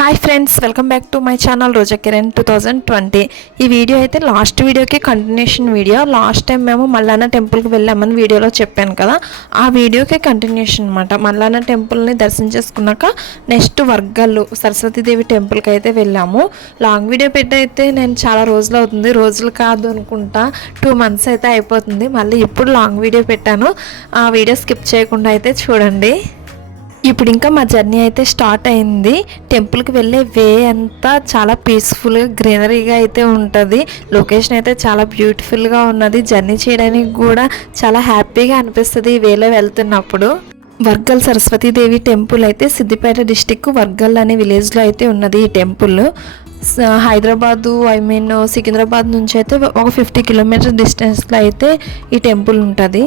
Hi friends, welcome back to my channel Roja Kiran 2020. ఈ video అయితే last వీడియోకి కంటిన్యూషన్ వీడియో. లాస్ట్ టైం మేము మల్లాన్న టెంపుల్కి వెళ్ళామని వీడియోలో చెప్పాను కదా, ఆ వీడియోకి కంటిన్యూషన్ అనమాట. మల్లాన్న టెంపుల్ని దర్శనం చేసుకున్నాక నెక్స్ట్ వర్గల్లు సరస్వతీదేవి టెంపుల్కి అయితే వెళ్ళాము. లాంగ్ వీడియో పెట్టి అయితే నేను చాలా రోజులు అవుతుంది, రోజులు కాదు అనుకుంటా 2 months అయితే అయిపోతుంది. మళ్ళీ ఇప్పుడు లాంగ్ వీడియో పెట్టాను, ఆ వీడియో స్కిప్ చేయకుండా అయితే చూడండి. ఇప్పుడు ఇంకా మా జర్నీ అయితే స్టార్ట్ అయింది. టెంపుల్కి వెళ్ళే వే అంతా చాలా పీస్ఫుల్గా గ్రీనరీగా అయితే ఉంటుంది. లొకేషన్ అయితే చాలా బ్యూటిఫుల్గా ఉన్నది. జర్నీ చేయడానికి కూడా చాలా హ్యాపీగా అనిపిస్తుంది ఈ వేలో వెళ్తున్నప్పుడు. వర్గల్ సరస్వతీదేవి టెంపుల్ అయితే సిద్దిపేట డిస్టిక్ వర్గల్ అనే విలేజ్లో అయితే ఉన్నది ఈ టెంపుల్. హైదరాబాదు సికింద్రాబాద్ నుంచి అయితే ఒక 50 kilometers డిస్టెన్స్లో అయితే ఈ టెంపుల్ ఉంటుంది.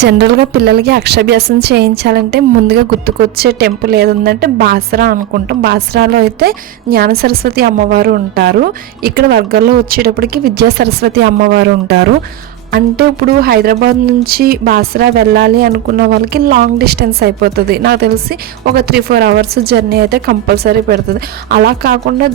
జనరల్గా పిల్లలకి అక్షరాభ్యాసం చేయించాలంటే ముందుగా గుర్తుకొచ్చే టెంపుల్ ఏదంటే బాసరా అనుకుంటాం. బాసరాలో అయితే జ్ఞాన సరస్వతి అమ్మవారు ఉంటారు. ఇక్కడ వర్గాల్లో వచ్చేటప్పటికి విద్యా సరస్వతి అమ్మవారు ఉంటారు. అంటే ఇప్పుడు హైదరాబాద్ నుంచి బాసరా వెళ్ళాలి అనుకున్న వాళ్ళకి లాంగ్ డిస్టెన్స్ అయిపోతుంది. నాకు తెలిసి ఒక 3-4 hours జర్నీ అయితే కంపల్సరీ పెడుతుంది. అలా కాకుండా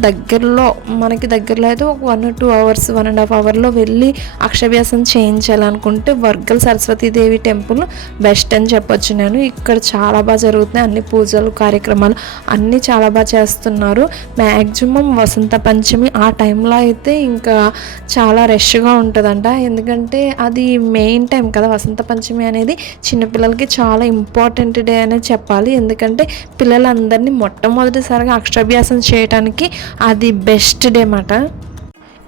మనకి దగ్గరలో అయితే ఒక 1-2 hours 1.5 hours వెళ్ళి అక్షరాభ్యాసం చేయించాలనుకుంటే వర్గల్ సరస్వతీదేవి టెంపుల్ బెస్ట్ అని చెప్పొచ్చు నేను. ఇక్కడ చాలా బాగా జరుగుతున్నాయి, అన్ని పూజలు కార్యక్రమాలు అన్నీ చాలా బాగా చేస్తున్నారు. మ్యాక్సిమం వసంత పంచమి ఆ టైంలో అయితే ఇంకా చాలా రష్గా ఉంటుందంట. ఎందుకంటే అది మెయిన్ టైం కదా వసంత పంచమి అనేది. చిన్నపిల్లలకి చాలా ఇంపార్టెంట్ డే అనేది చెప్పాలి. ఎందుకంటే పిల్లలందరినీ మొట్టమొదటిసారిగా అక్షరాభ్యాసం చేయడానికి అది బెస్ట్ డే అన్నమాట.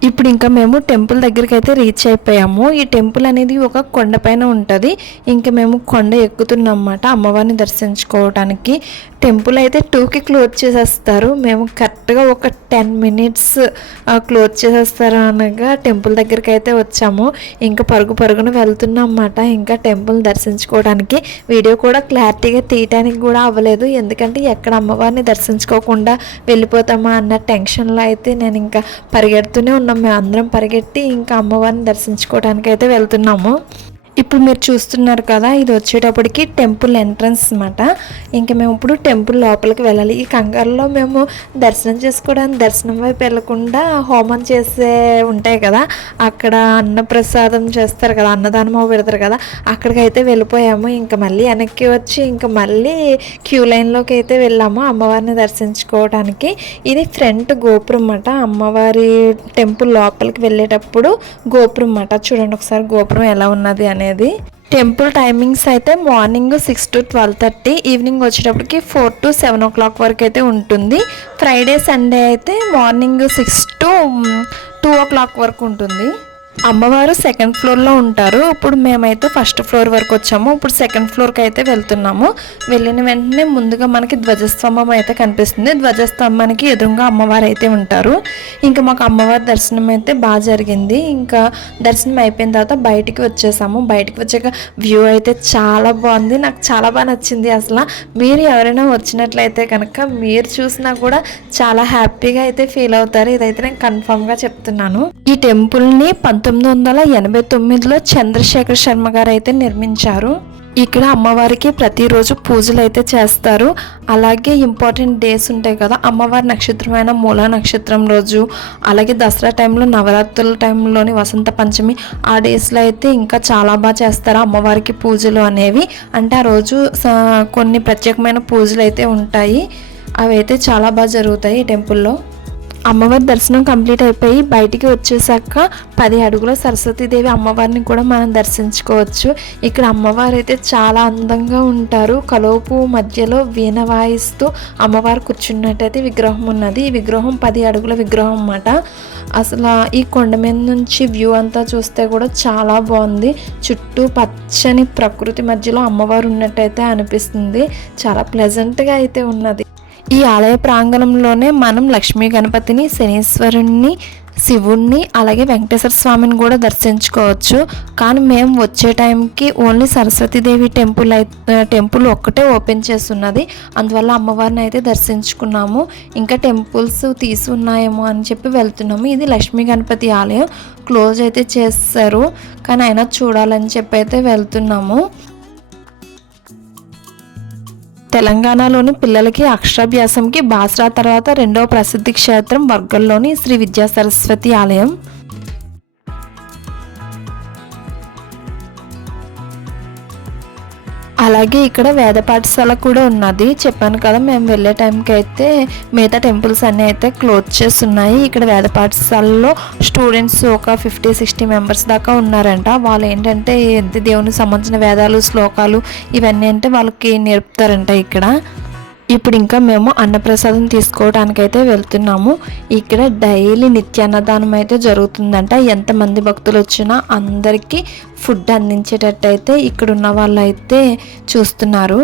ఇప్పుడు ఇంకా మేము టెంపుల్ దగ్గరికి అయితే రీచ్ అయిపోయాము. ఈ టెంపుల్ అనేది ఒక కొండపైన ఉంటుంది. ఇంకా మేము కొండ ఎక్కుతున్నాం అన్నమాట అమ్మవారిని దర్శించుకోవడానికి. టెంపుల్ అయితే 2కి క్లోజ్ చేసేస్తారు. మేము కరెక్ట్గా ఒక 10 minutes క్లోజ్ చేసేస్తారు అనగా టెంపుల్ దగ్గరికి అయితే వచ్చాము. ఇంకా పరుగున వెళ్తున్నాం అన్నమాట ఇంకా టెంపుల్ దర్శించుకోవడానికి. వీడియో కూడా క్లారిటీగా తీయడానికి కూడా అవ్వలేదు, ఎందుకంటే ఎక్కడ అమ్మవారిని దర్శించుకోకుండా వెళ్ళిపోతామా అన్న టెన్షన్లో అయితే నేను ఇంకా పరిగెడుతూనే ఉన్నాం. మేము అందరం పరిగెట్టి ఇంకా అమ్మవారిని దర్శించుకోవడానికి అయితే వెళ్తున్నాము. ఇప్పుడు మీరు చూస్తున్నారు కదా, ఇది వచ్చేటప్పటికి టెంపుల్ ఎంట్రన్స్ అన్నమాట. ఇంకా మేము ఇప్పుడు టెంపుల్ లోపలికి వెళ్ళాలి. ఈ కంగారులో మేము దర్శనం వైపు వెళ్ళకుండా హోమం చేసే ఉంటాయి కదా, అక్కడ అన్నప్రసాదం చేస్తారు కదా, అన్నదానం పెడతారు కదా, అక్కడికి అయితే వెళ్ళిపోయాము. ఇంకా మళ్ళీ వెనక్కి వచ్చి ఇంకా మళ్ళీ క్యూ లైన్లోకి అయితే వెళ్ళాము అమ్మవారిని దర్శించుకోవడానికి. ఇది ఫ్రంట్ గోపురం అన్నమాట. అమ్మవారి టెంపుల్ లోపలికి వెళ్ళేటప్పుడు గోపురం అన్నమాట. చూడండి ఒకసారి గోపురం ఎలా ఉన్నది అనేది. టెంపుల్ టైమింగ్స్ అయితే మార్నింగ్ 6 to 12:30, ఈవినింగ్ వచ్చేటప్పటికి 4 to 7 o'clock వరకు అయితే ఉంటుంది. ఫ్రైడే సండే అయితే మార్నింగ్ 6 to 2 o'clock వరకు ఉంటుంది. అమ్మవారు 2nd floorలో ఉంటారు. ఇప్పుడు మేమైతే 1st floor వరకు వచ్చాము. ఇప్పుడు 2nd floorకి అయితే వెళ్తున్నాము. వెళ్ళిన వెంటనే ముందుగా మనకి ధ్వజస్తంభం అయితే కనిపిస్తుంది. ధ్వజస్తంభానికి ఎదురుగా అమ్మవారు అయితే ఉంటారు. ఇంకా మాకు అమ్మవారి దర్శనం అయితే బాగా జరిగింది. ఇంకా దర్శనం అయిపోయిన తర్వాత బయటికి వచ్చేసాము. బయటికి వచ్చాక వ్యూ అయితే చాలా బాగుంది, నాకు చాలా బాగా నచ్చింది. అసలు మీరు ఎవరైనా వచ్చినట్లయితే కనుక మీరు చూసినా కూడా చాలా హ్యాపీగా అయితే ఫీల్ అవుతారు. ఇదైతే నేను కన్ఫర్మ్గా చెప్తున్నాను. ఈ టెంపుల్ని 1989లో చంద్రశేఖర్ శర్మ గారు అయితే నిర్మించారు. ఇక్కడ అమ్మవారికి ప్రతిరోజు పూజలు అయితే చేస్తారు. అలాగే ఇంపార్టెంట్ డేస్ ఉంటాయి కదా, అమ్మవారి నక్షత్రమైన మూలా నక్షత్రం రోజు, అలాగే దసరా టైంలో, నవరాత్రుల టైంలోని వసంత పంచమి ఆ డేస్లో అయితే ఇంకా చాలా బాగా చేస్తారు అమ్మవారికి పూజలు అనేవి. అంటే ఆ రోజు కొన్ని ప్రత్యేకమైన పూజలు అయితే ఉంటాయి. అవి అయితే చాలా బాగా జరుగుతాయి ఈ టెంపుల్లో. అమ్మవారి దర్శనం కంప్లీట్ అయిపోయి బయటికి వచ్చేసాక 10 అడుగుల సరస్వతీదేవి అమ్మవారిని కూడా మనం దర్శించుకోవచ్చు. ఇక్కడ అమ్మవారు అయితే చాలా అందంగా ఉంటారు. కలోపు మధ్యలో వీణ వాయిస్తూ అమ్మవారు కూర్చున్నట్టయితే విగ్రహం ఉన్నది. ఈ విగ్రహం 10 అడుగుల విగ్రహం అన్నమాట. అసలు ఈ కొండ మీద నుంచి వ్యూ అంతా చూస్తే కూడా చాలా బాగుంది. చుట్టూ పచ్చని ప్రకృతి మధ్యలో అమ్మవారు ఉన్నట్టయితే అనిపిస్తుంది. చాలా ప్లెజెంట్గా అయితే ఉన్నది. ఈ ఆలయ ప్రాంగణంలోనే మనం లక్ష్మీ గణపతిని, శనీశ్వరుణ్ణి, శివుణ్ణి, అలాగే వెంకటేశ్వర స్వామిని కూడా దర్శించుకోవచ్చు. కానీ మేము వచ్చే టైంకి ఓన్లీ సరస్వతీదేవి టెంపుల్ ఒక్కటే ఓపెన్ చేస్తున్నది. అందువల్ల అమ్మవారిని అయితే దర్శించుకున్నాము. ఇంకా టెంపుల్స్ తీసి ఉన్నాయేమో అని చెప్పి వెళ్తున్నాము. ఇది లక్ష్మీ గణపతి ఆలయం క్లోజ్ అయితే చేస్తారు, కానీ అయినా చూడాలని చెప్పి అయితే వెళ్తున్నాము. తెలంగాణలోని పిల్లలకి అక్షరాభ్యాసంకి బాసరా తర్వాత రెండవ ప్రసిద్ధి క్షేత్రం వర్గంలోని శ్రీ విద్యా సరస్వతి ఆలయం. అలాగే ఇక్కడ వేద పాఠశాల కూడా ఉన్నది. చెప్పాను కదా, మేము వెళ్ళే టైంకి అయితే మిగతా టెంపుల్స్ అన్నీ అయితే క్లోజ్ చేసి ఉన్నాయి. ఇక్కడ వేద పాఠశాలలో స్టూడెంట్స్ ఒక 50-60 మెంబర్స్ దాకా ఉన్నారంట. వాళ్ళు ఏంటంటే దేవునికి సంబంధించిన వేదాలు, శ్లోకాలు ఇవన్నీ అంటే వాళ్ళకి నేర్పుతారంట ఇక్కడ. ఇప్పుడు ఇంకా మేము అన్నప్రసాదం తీసుకోవడానికి అయితే వెళ్తున్నాము. ఇక్కడ డైలీ నిత్యాన్నదానం అయితే జరుగుతుందంట. ఎంతమంది భక్తులు వచ్చినా అందరికీ ఫుడ్ అందించేటట్టు అయితే ఇక్కడ ఉన్న వాళ్ళు అయితే చూస్తున్నారు.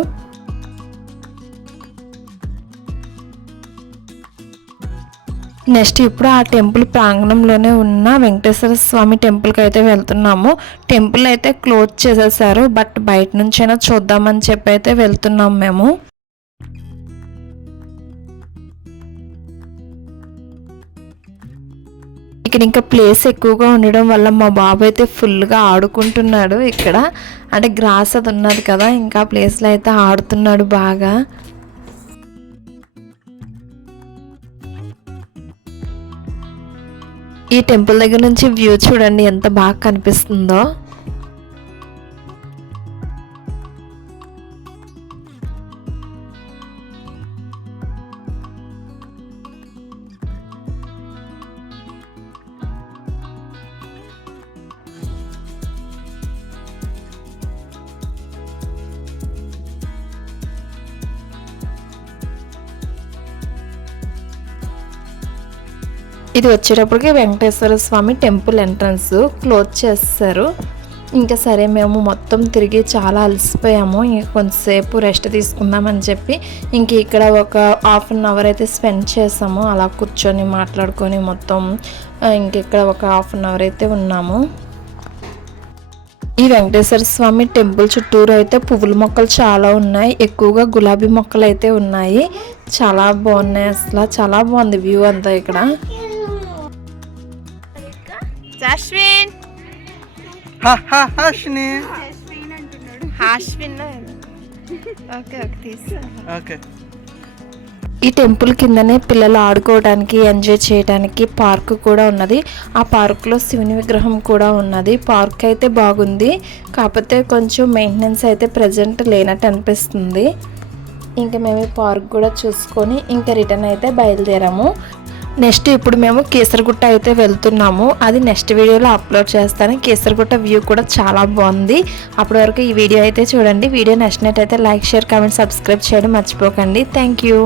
నెక్స్ట్ ఇప్పుడు ఆ టెంపుల్ ప్రాంగణంలోనే ఉన్న వెంకటేశ్వర స్వామి టెంపుల్కి అయితే వెళ్తున్నాము. టెంపుల్ అయితే క్లోజ్ చేసేసారు, బట్ బయట నుంచైనా చూద్దామని చెప్పి అయితే వెళ్తున్నాము మేము. ఇక్కడ ఇంకా ప్లేస్ ఎక్కువగా ఉండడం వల్ల మా బాబు అయితే ఫుల్గా ఆడుకుంటున్నాడు. ఇక్కడ అంటే గ్రాస్ అది ఉన్నది కదా, ఇంకా ప్లేస్లో అయితే ఆడుతున్నాడు బాగా. ఈ టెంపుల్ దగ్గర నుంచి వ్యూ చూడండి ఎంత బాగా కనిపిస్తుందో. ఇది వచ్చేటప్పటికి వెంకటేశ్వర స్వామి టెంపుల్ ఎంట్రన్స్ క్లోజ్ చేస్తారు. ఇంకా సరే మేము మొత్తం తిరిగి చాలా అలసిపోయాము. ఇంక కొంతసేపు రెస్ట్ తీసుకుందామని చెప్పి ఇంక ఇక్కడ ఒక ½ అవర్ అయితే స్పెండ్ చేసాము. అలా కూర్చొని మాట్లాడుకొని మొత్తం ఇంక ఇక్కడ ఒక ½ అవర్ అయితే ఉన్నాము. ఈ వెంకటేశ్వర స్వామి టెంపుల్ చుట్టూరు అయితే పువ్వుల మొక్కలు చాలా ఉన్నాయి. ఎక్కువగా గులాబీ మొక్కలు అయితే ఉన్నాయి. చాలా బాగున్నాయి, అసలు చాలా బాగుంది వ్యూ అంతా ఇక్కడ. అశ్విన్ ఈ టెంపుల్ కిందనే పిల్లలు ఆడుకోవడానికి, ఎంజాయ్ చేయడానికి పార్క్ కూడా ఉన్నది. ఆ పార్క్లో శివుని విగ్రహం కూడా ఉన్నది. పార్క్ అయితే బాగుంది, కాకపోతే కొంచెం మెయింటెనెన్స్ అయితే ప్రజెంట్ లేనట్టు అనిపిస్తుంది. ఇంకా మేము పార్క్ కూడా చూసుకొని ఇంకా రిటర్న్ అయితే బయలుదేరాము. నెక్స్ట్ ఇప్పుడు మేము కీసరగుట్ట అయితే వెళ్తున్నాము. అది నెక్స్ట్ వీడియోలో అప్లోడ్ చేస్తాను. కీసరగుట్ట వ్యూ కూడా చాలా బాగుంది. అప్పటి వరకు ఈ వీడియో అయితే చూడండి. వీడియో నచ్చినట్టయితే లైక్, షేర్, కామెంట్, సబ్స్క్రైబ్ చేయడం మర్చిపోకండి. Thank you.